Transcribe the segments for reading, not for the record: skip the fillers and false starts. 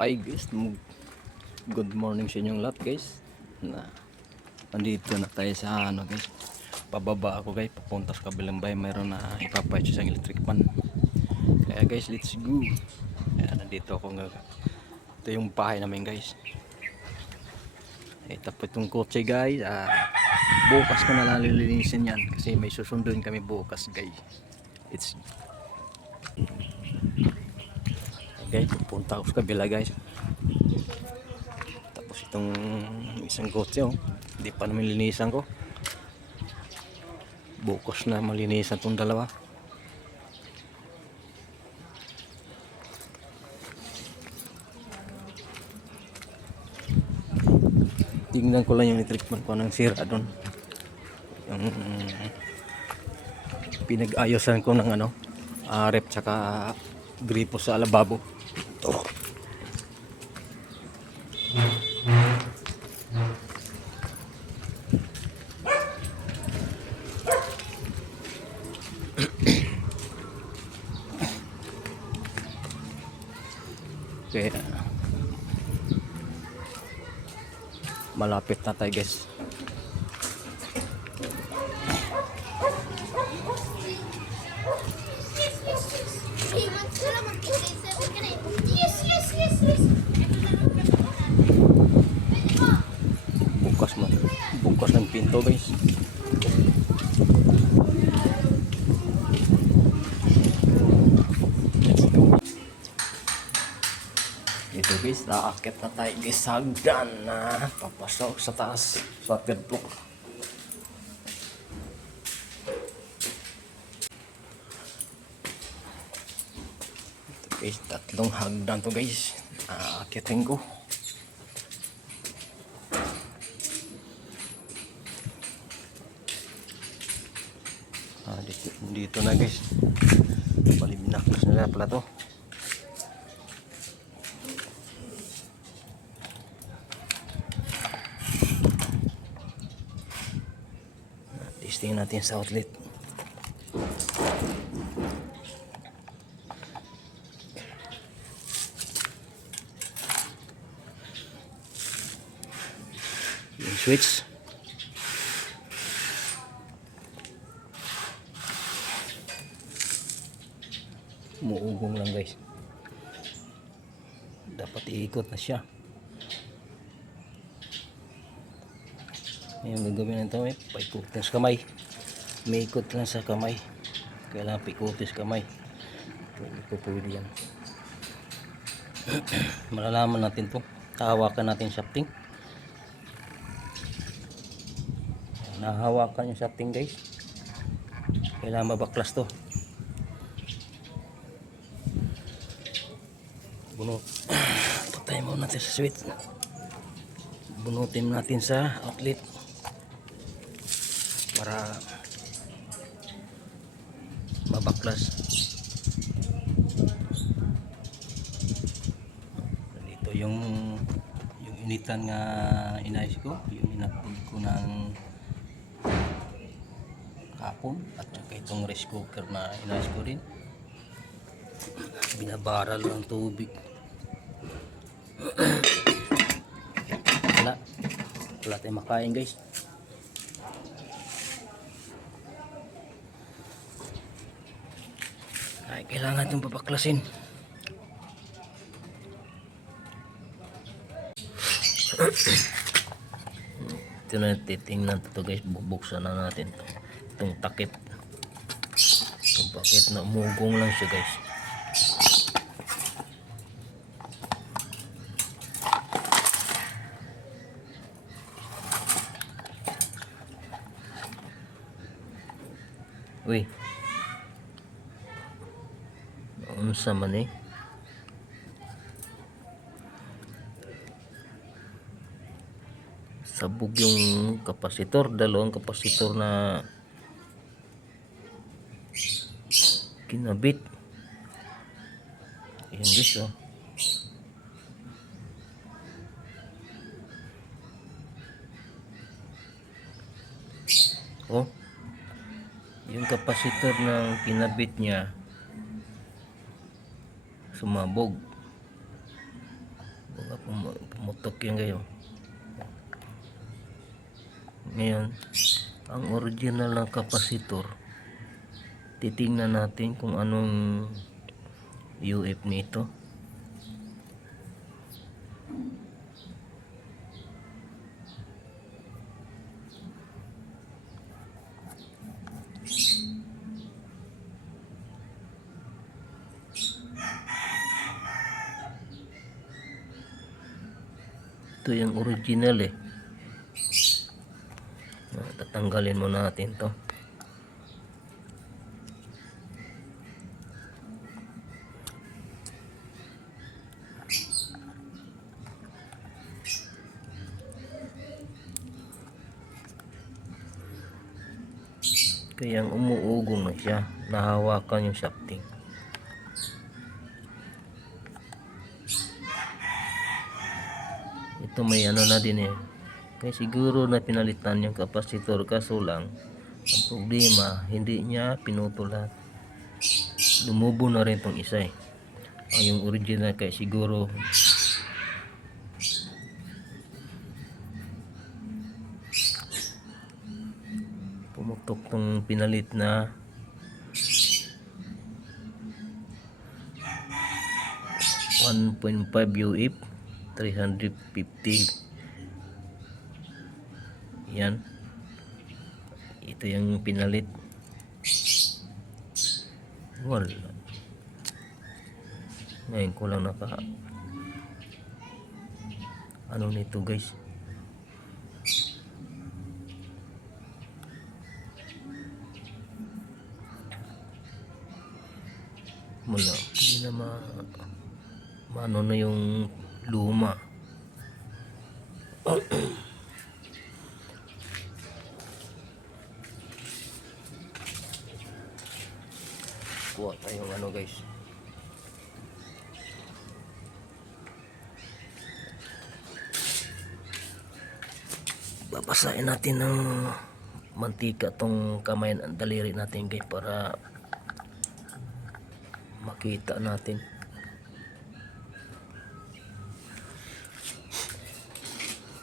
Hi guys, good morning sa inyong lahat guys. Nandito na tayo sa ano guys. Pababa ako guys, papunta sa kabilang bahay. Mayroon na ipapayat sa electric pan. Kaya guys, let's go. Kaya nandito ako ngayon. Ito yung bahay namin guys. Tapos itong kotse guys, bukas ko na lalilinisin yan kasi may susunduin kami bukas guys. Let's go. Guys, pupunta ako sa kabila guys. Tapos itong isang kotse hindi pa namin linisan ko. Bukas na malinisan itong dalawa. Tingnan ko lang yung electric fan ko ng sira doon. Yung pinag-ayosan ko ng rep tsaka gripo sa lababo. Ito. Kaya malapit na tayo guys. Bukas ng pinto guys. Ito guys, naakit na tayo guys sa hagdan na papasok sa taas sa third floor. Ito guys, tatlong hagdan to guys. Aakitin ko. Dito na guys. Paliminaklas na pala to. Testing natin sa outlet. Yung switch. Muugong lang guys. Dapat iikot na siya. Ngayon gagawin nito paikutin sa kamay. May ikot lang sa kamay. Kailangan paikutin sa kamay. Pwede yan. Malalaman natin to. Hawakan natin shafting. Nahawakan yung shafting guys. Kailangan mabaklas to. Patay mo natin sa switch. Bunutin natin sa outlet para mabaklas. Dito yung initan nga inayos ko, yung inapod ko ng hapon, at saka itong rice cooker na inayos ko rin. Binabaral ng tubig. Wala tayong makain guys. Ay, kailangan itong papaklasin. Ito na, titingnan ito guys. Bubuksan na natin itong takip. Itong pakit na umugong lang siya guys. Uy, unsa man eh? Sabog yung kapasitor, dalawang kapasitor na kinabit. Ayan guys yung kapasitor ng kinabit niya sumabog. Pumutok yan kayo. Ngayon, ang original ng kapasitor, titingnan natin kung anong UF nito. Ito yung original eh. Tatanggalin mo natin to. Kaya umuugong na siya, nahawakan yung shafting. Ito may ano na din eh. Kaya siguro na pinalitan yung kapasitor, kaso lang ang problema hindi niya pinutol lahat. Lumubo na rin tong isa eh. Ang yung original kaya siguro pumutok tong pinalit na 1.5 UF 350. Yan, ito yung pinalit. Wala, ngayon ko lang naka ano nito guys. Wala, hindi na maano na yung luma. Kuha tayong ano guys. Babasahin natin ng mantika tong kamay ng daliri natin guys para makita natin.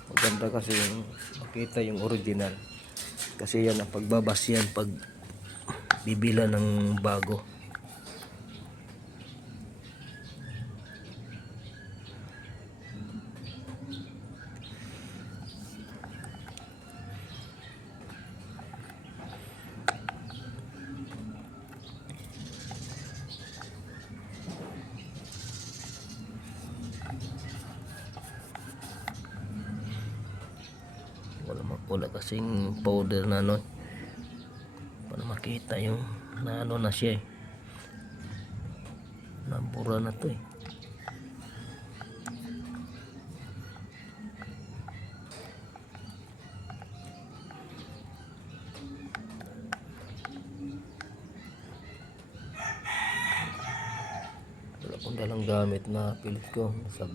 Maganda kasi yung makita yung original, kasi yan ang pagbabas yan pag bibila ng bago. Wala kasing powder na ano para makita yung na ano na siya eh. Nabura na to eh. Wala akong dalang gamit na pilit ko nasa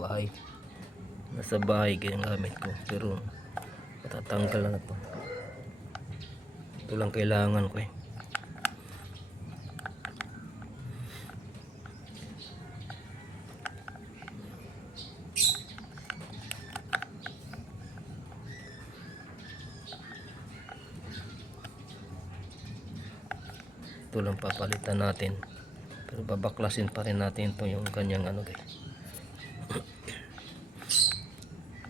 bahay kayang gamit ko, pero matatanggal na to. Ito lang kailangan ko eh. Ito lang papalitan natin, pero babaklasin pa rin natin ito yung kanyang ano guys.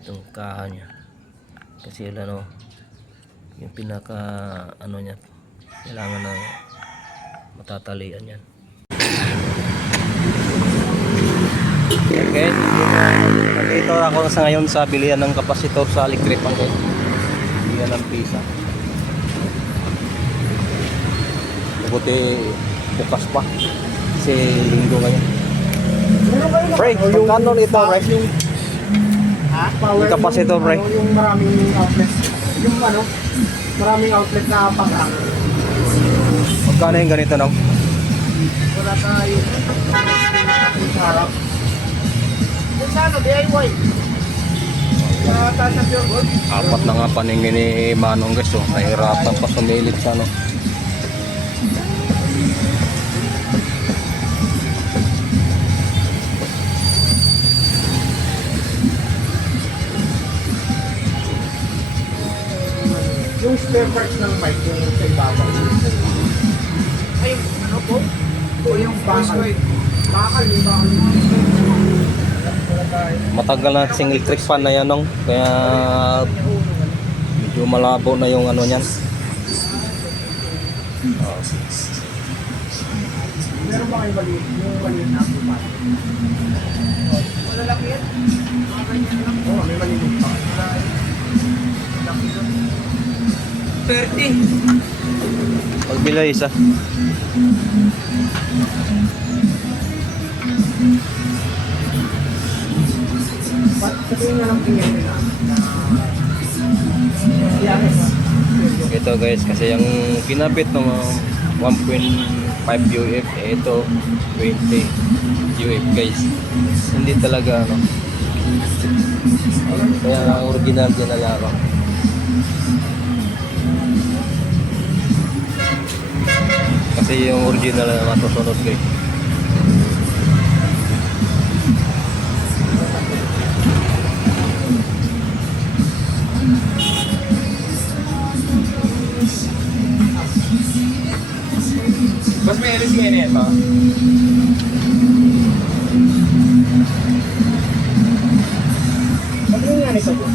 Itong kaha niya, kasi ano yung pinaka ano niya, kailangan na matatalian yan. Okay, nandito ako sa ngayon sa bilihan ng kapasitor sa electric pan guys. Bilihan ng pisa. Buti bukas pa kasi linggo ngayon. Pre, magkano nito pre? Yung kapasitor pre? Yung maraming outlets. Yung ano, maraming outlet na pang-hack. Magkano yung ganito no? Wala tayo. Sa harap. Yung sa ano, DIY. Sa taas ng pure gold. Apat na nga paningin ni Manong guys, oh. Nahirapan pa sumilip siya no. spare parts ng bike yung sa ibabaw. Ay, ano po? O yung bakal. Bakal, yung bakal. Matagal na kasing electric fan na yan nung. Kaya medyo malabo na yung ano niyan. Meron ba kayo maliit? Yung maliit na po ba? Wala lang yan. Mga ganyan lang. Oo, may maliit pa. Laki lang. 30. Pagbila isa. Sabihin nga ng tingin nila na Yaris. Ito guys, kasi yung kinabit ng 1.5 UF, ito 20 UF guys. Hindi talaga ano. Kaya original din na lang. Kasi yung original na matusunod guys. Mas may LSK na ito. Ano nga nito po?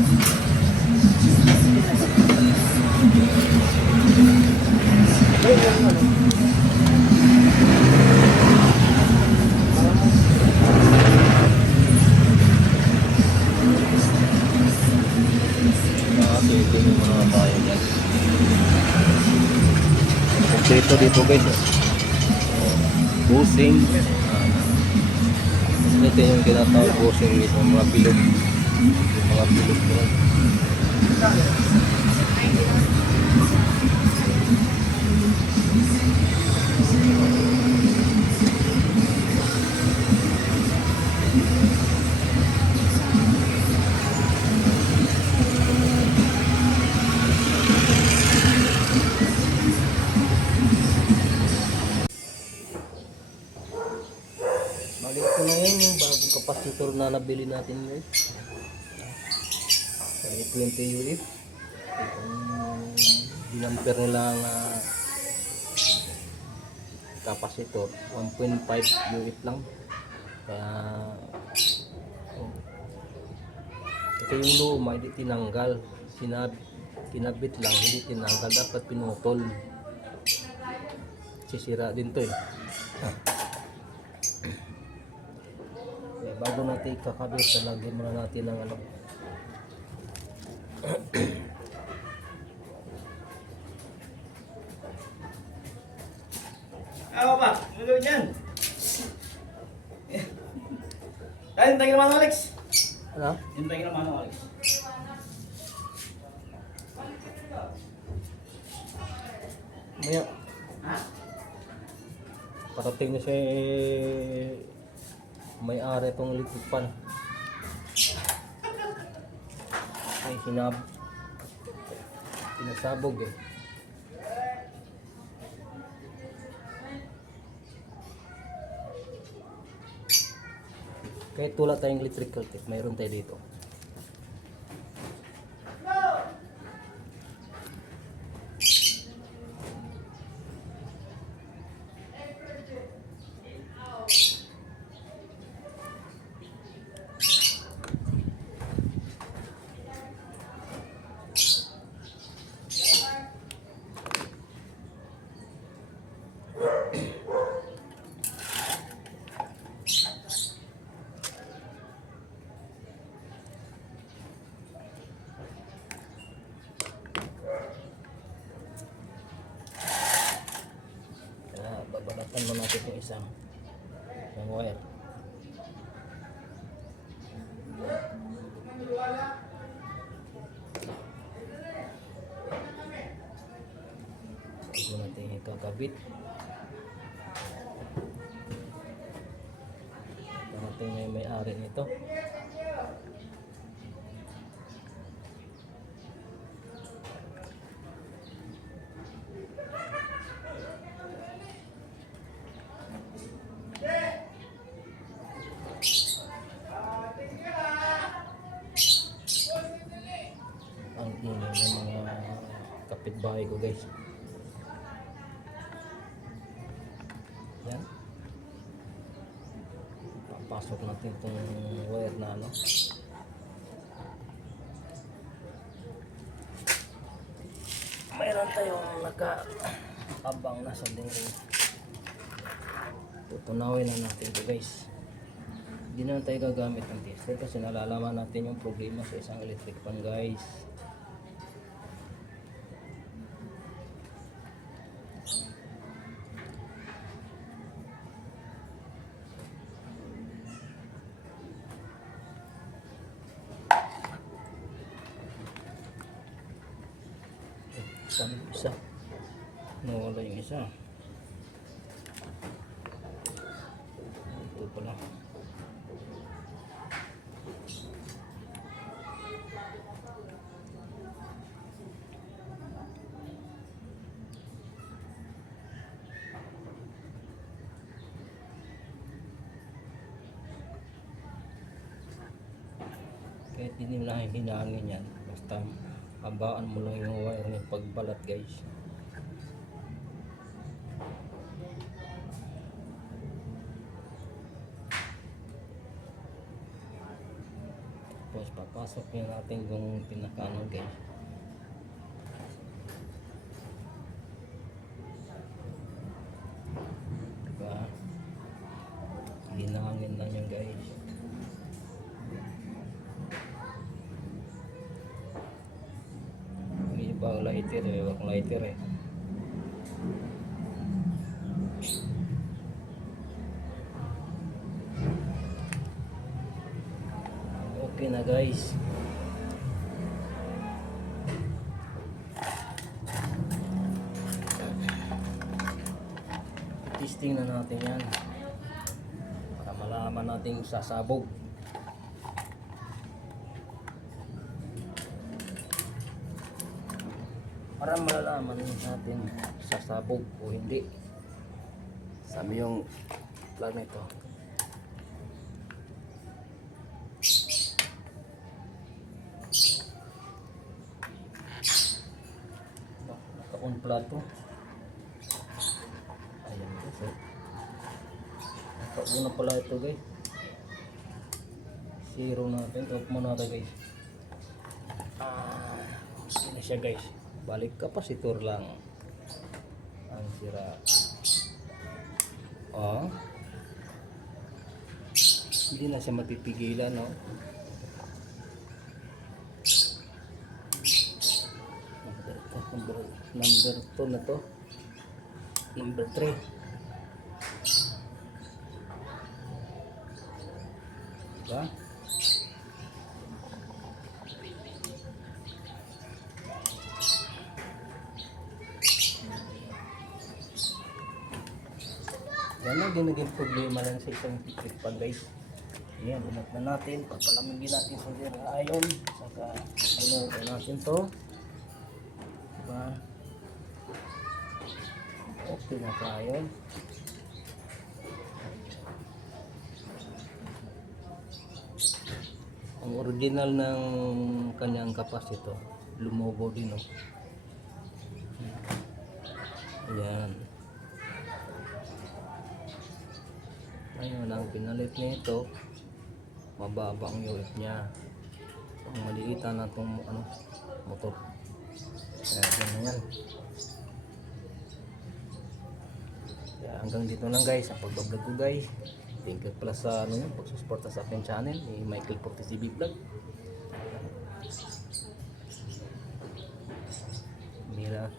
Ito yung mga tayo dyan. Kompleto dito guys. Busing. Ito yung tinatawag busing dito. Mga bilog. Mga bilog mo. Balik ko na yan yung bagong kapasitor na nabili natin guys. Sa 20 UF. Itong dinamper nilang kapasitor 1.5 UF lang. Kaya ito yung luma, hindi tinanggal. Kinabit lang, hindi tinanggal. Dapat pinutol. Sisira din to eh. Kaya bago natin ikakabit, talagyan muna natin ng ano. Ako pa, ano gawin yan? Hintay ka naman, Alex. Ano? Hintay ka naman, Alex. Maya. Parating na siya may-ari itong electric fan. Ay, sinasabog eh. Kahit wala tayong electrical kit, mayroon tayo dito. Babalatan mo natin yung isang wire. Bago natin ito kabit. Parating na yung may-ari nito. Ang ingay ng mga kapitbahay ko guys. Yan. Papasok natin itong wire na ano. Mayroon tayong nakaabang na sa dingding. Tutunawin na natin ito guys. Hindi na tayo gagamit ng tester kasi nalalaman natin yung problema sa isang electric fan guys. Saan yung isa? Nawala yung isa. Ito pala. Kahit hindi mo lang hinangin yan, basta habaan mo lang yung wire ng pagbalat guys. Tapos papasok nyo natin yung pinakaano guys. Diba? Hinangin lang yun guys. Iba lighter eh, wag lighter eh. Okay na guys. Testing na natin yan para malaman natin sasabog. Para malalaman natin sasabog o hindi. Sabi yung plug nito. Naka-on plato. Ayan guys. Naka-una pala ito guys. Zero natin. Off mo natin guys. Hindi na siya guys. Balik kapasitor lang ang sira. Hindi na siya mapipigilan, no? Number 2 na to. Number 3. Diba? Yan lang din naging problema lang sa isang electric fan guys. Yan, unat na natin. Papalamigin natin sa zero iron. Saka inuupo natin to. Diba? Okay na tayo. Ang original ng kanyang kapasito, lumobo din, no? Ayan. Ngayon, ang pinalit nito, mababa ang unit niya. Ang maliita na itong motor. Kaya yan. Kaya hanggang dito lang guys, ang pagbablog ko guys. Thank you pala sa pagsusuporta sa aking channel ni Michael Fortes TV Vlog.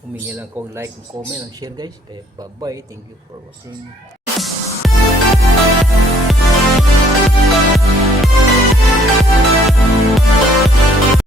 Humingi lang ako like, comment, and share guys. Kaya bye bye, thank you for watching.